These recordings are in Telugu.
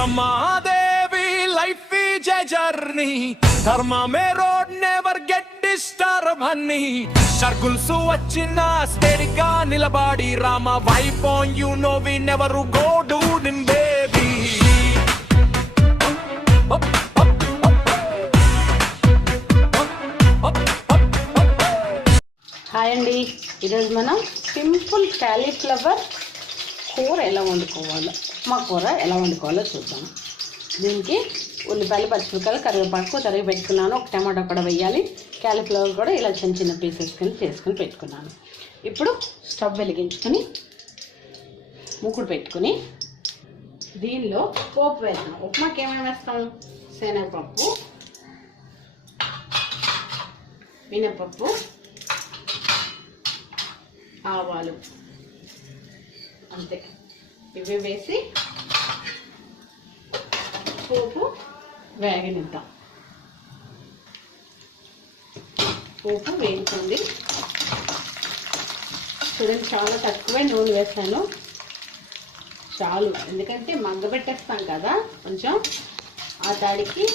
Brahmadevi, life is a journey. Dharma me road never get disturb honey. Circles vachina steady ga nilabadi. Rama wipe on you know we never go down baby. Hi అండి, ఈరోజు మనం సింపుల్ క్యాలీఫ్లవర్ కూర ఎలా వండుకోవాలో, ఉప్మా కూర ఎలా వండుకోవాలో చూద్దాం. దీనికి ఉల్లిపాయలు, పచ్చిమిరపకాయలు, కరివేపాకు తరిగి పెట్టుకున్నాను. ఒక టమాటో కూడా వేయాలి. క్యాలీఫ్లవర్ కూడా ఇలా చిన్న చిన్న పీసెస్ కింద చేసుకుని పెట్టుకున్నాను. ఇప్పుడు స్టవ్ వెలిగించుకొని మూకుడు పెట్టుకుని దీనిలో పోపు వేస్తాం. ఉప్మాకి ఏమేమి వేస్తాం? శనగపప్పు, మినపప్పు, ఆవాలు, అంతే. ఇవి వేసి పోపు వేగనిద్దాం. పోపు వేగుతుంది. చూడండి, చాలా తక్కువే నూనె వేసాను. చాలు, ఎందుకంటే మగ్గబెట్టేస్తాం కదా, కొంచెం ఆ తాడికి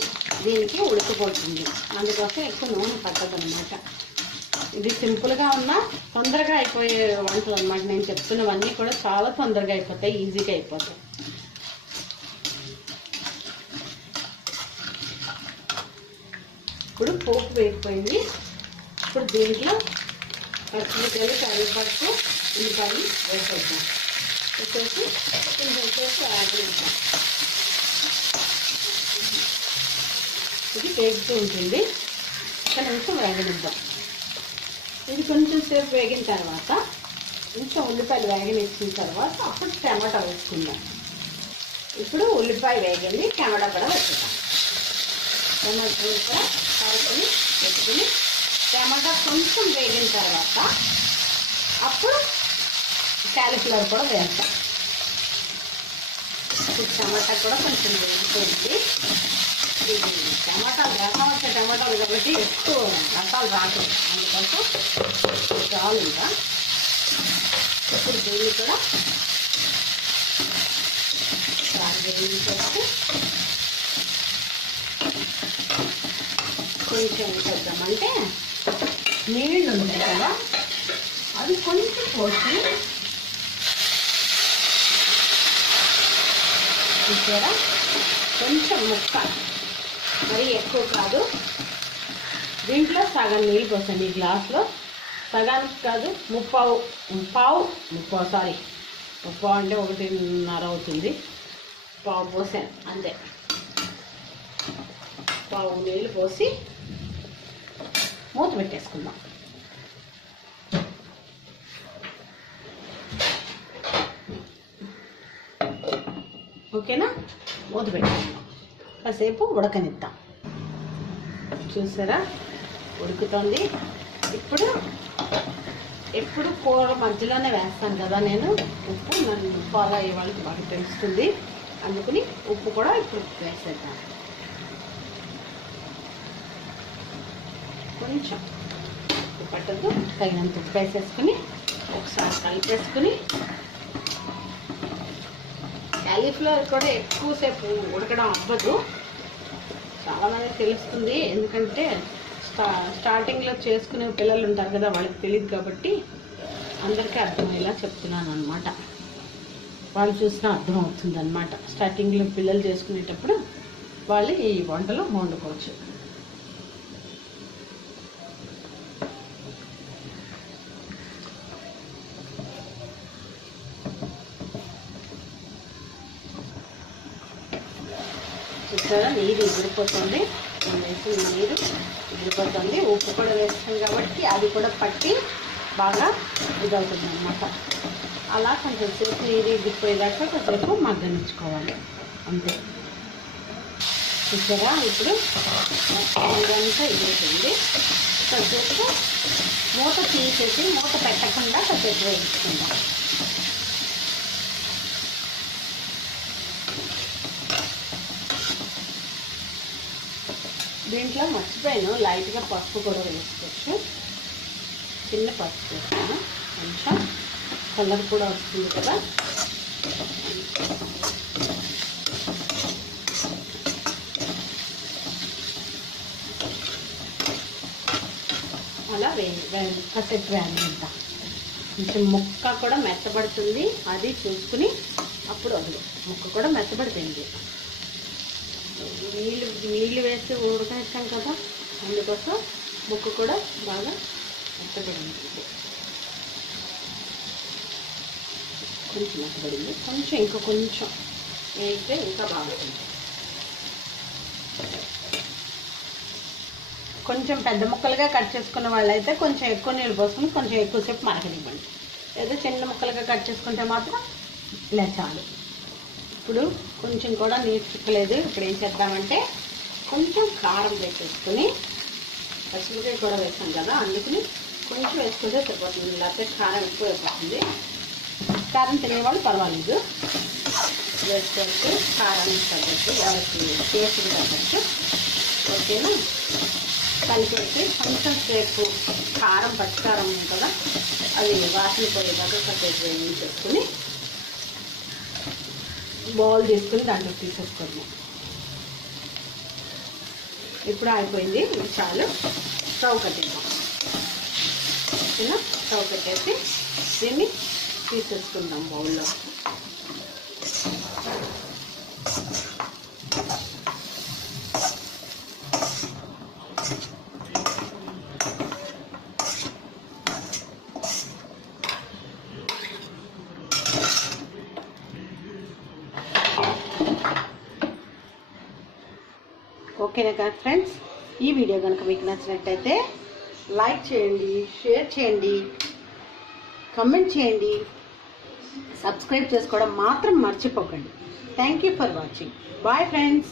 దీనికి ఉడకపోతుంది. అందుకోసం ఎక్కువ నూనె పట్టదు అనమాట. ఇది సింపుల్గా ఉన్నా తొందరగా అయిపోయే వంటలు అన్నమాట. నేను చెప్తున్నవన్నీ కూడా చాలా తొందరగా అయిపోతాయి, ఈజీగా అయిపోతాయి. ఇప్పుడు పోపు వేగిపోయింది. ఇప్పుడు దీంట్లో పచ్చిమిరపకాయలు, కరివేపాకు, ఉల్లిపాయలు వేసేద్దాం. వేసేసి వేగనిద్దాం. ఇది వేగుతూ ఉంటుంది, ఒక నిమిషం వేగనిద్దాం. ఇది కొంచెం సేపు వేగిన తర్వాత, కొంచెం ఉల్లిపాయలు వేగనిచ్చిన తర్వాత అప్పుడు టమాటా వేసుకుందాం. ఇప్పుడు ఉల్లిపాయ వేగింది, టమాటా కూడా వేసుకుందాం. టమాటా కూడా కలుపుకొని పెట్టుకుని టమాటా కొంచెం వేగిన తర్వాత అప్పుడు క్యాలీఫ్లవర్ కూడా వేస్తాం. ఇప్పుడు టమాటా కూడా కొంచెం వేగిపోయింది. టమాటాలు రసం వచ్చే టమాటాలు కాబట్టి ఎక్కువ రసాలు రాకుండా, అందుకోసం చాలు. ఇంకా ఇప్పుడు దీన్ని కూడా వేయించేసి కొంచెం చేద్దామంటే నీళ్ళు ఉంటాయి కదా, అవి కొంచెం పోసి చూసారా, కొంచెం ముక్క, మరీ ఎక్కువ కాదు. దీంట్లో సగం నీళ్ళు పోసాను. ఈ గ్లాస్లో సగానికి కాదు, ముప్పావు అంటే 1.5 అవుతుంది. పావు పోసాను అంతే. పావు నీళ్ళు పోసి మూత పెట్టేసుకుందాం. ఓకేనా? మూత పెట్టేసుకుందాం, కాసేపు ఉడకనిద్దాం. చూసారా, ఉడుకుతుంది. ఎప్పుడు కూర మధ్యలోనే వేస్తాను కదా నేను ఉప్పు. నన్ను ఫాలో అయ్యే వాళ్ళకి బాగా తెలుస్తుంది, అందుకని ఉప్పు కూడా ఇప్పుడు వేసేద్దాం. కొంచెం ఉప్పు పట్టదు, తగినంత ఉప్పు వేసేసుకుని ఒకసారి కలిపేసుకుని, క్యాలీఫ్లవర్ కూడా ఎక్కువసేపు ఉడకడం అవ్వదు, చాలామందికి తెలుస్తుంది. ఎందుకంటే స్టార్టింగ్లో చేసుకునే పిల్లలు ఉంటారు కదా, వాళ్ళకి తెలియదు కాబట్టి అందరికీ అర్థమయ్యేలా చెప్తున్నాను అనమాట. వాళ్ళు చూసినా అర్థమవుతుంది అనమాట. స్టార్టింగ్లో పిల్లలు చేసుకునేటప్పుడు వాళ్ళు ఈ వంటలు వండుకోవచ్చు. చూసారా, నీరు ఎగిరిపోతుంది. వేసిన నీరు ఎగిరిపోతుంది. ఉప్పు కూడా వేస్తాం కాబట్టి అది కూడా పట్టి బాగా ఇదవుతుంది అన్నమాట. అలా కొంచెం సేపు నీరు ఎగిరిపోయేదాకా కొంచెంసేపు మగ్గనిచ్చుకోవాలి, అంతే. చూసారా, ఇప్పుడు ఇదంతా ఎగిరిపోయింది. కొంచెంసేపు మూత తీసేసి మూత పెట్టకుండా కొంచెంసేపు వేయించుకుందాం. దీంట్లో మర్చిపోయాను, లైట్గా పసుపు కూడా వేసుకోవచ్చు. చిన్న పసుపు వేస్తాను, కొంచెం కలర్ కూడా వస్తుంది కదా. కాసేపు వేయాలంట. కొంచెం ముక్క కూడా మెత్తబడుతుంది, అది చూసుకుని అప్పుడు వదిలి. ముక్క కూడా మెత్తబడిపోయింది, నీళ్ళు వేసి ఉడకనిచ్చాం కదా, అందుకోసం ముక్క కూడా బాగా మెత్తబడింది. కొంచెం మెత్తబడింది, కొంచెం ఇంకా కొంచెం వేస్తే ఇంకా బాగుంటుంది. కొంచెం పెద్ద ముక్కలుగా కట్ చేసుకున్న వాళ్ళైతే కొంచెం ఎక్కువ నీళ్ళు పోసుకుని కొంచెం ఎక్కువసేపు మరగనివ్వండి. లేదా చిన్న ముక్కలుగా కట్ చేసుకుంటే మాత్రం ఇలా చాలు. ఇప్పుడు కొంచెం కూడా నీరు చిక్కలేదు. ఇప్పుడు ఏం చేద్దామంటే కొంచెం కారం వేసేసుకుని, పచ్చిమిరపకాయ కూడా వేస్తాం కదా, అందుకని కొంచెం వేసుకుంటే సరిపోతుంది. లేకపోతే కారం ఎక్కువ అయిపోతుంది. కారం తినేవాళ్ళు పర్వాలేదు, వేసుకోవచ్చు. కారం తగ్గట్టు వాళ్ళకి టేస్ట్ తగ్గట్టు. ఓకేనా? కలిపేసి కొంచెం సేపు కారం, పచ్చికారం కదా, అది వాసన పోయేదాకా కాసేపు వేయించేసుకుని బౌల్ తీసుకుని దాంట్లో తీసేసుకుందాం. ఇప్పుడు అయిపోయింది, చాలు. స్టవ్ కట్టేద్దాం. ఓకేనా? స్టవ్ కట్టేసి దీన్ని తీసేసుకుందాం బౌల్లో. ఓకేనా కదా ఫ్రెండ్స్? ఈ వీడియో కనుక మీకు నచ్చినట్టయితే లైక్ చేయండి, షేర్ చేయండి, కమెంట్ చేయండి, సబ్స్క్రైబ్ చేసుకోవడం మాత్రం మర్చిపోకండి. Thank you for watching. Bye friends.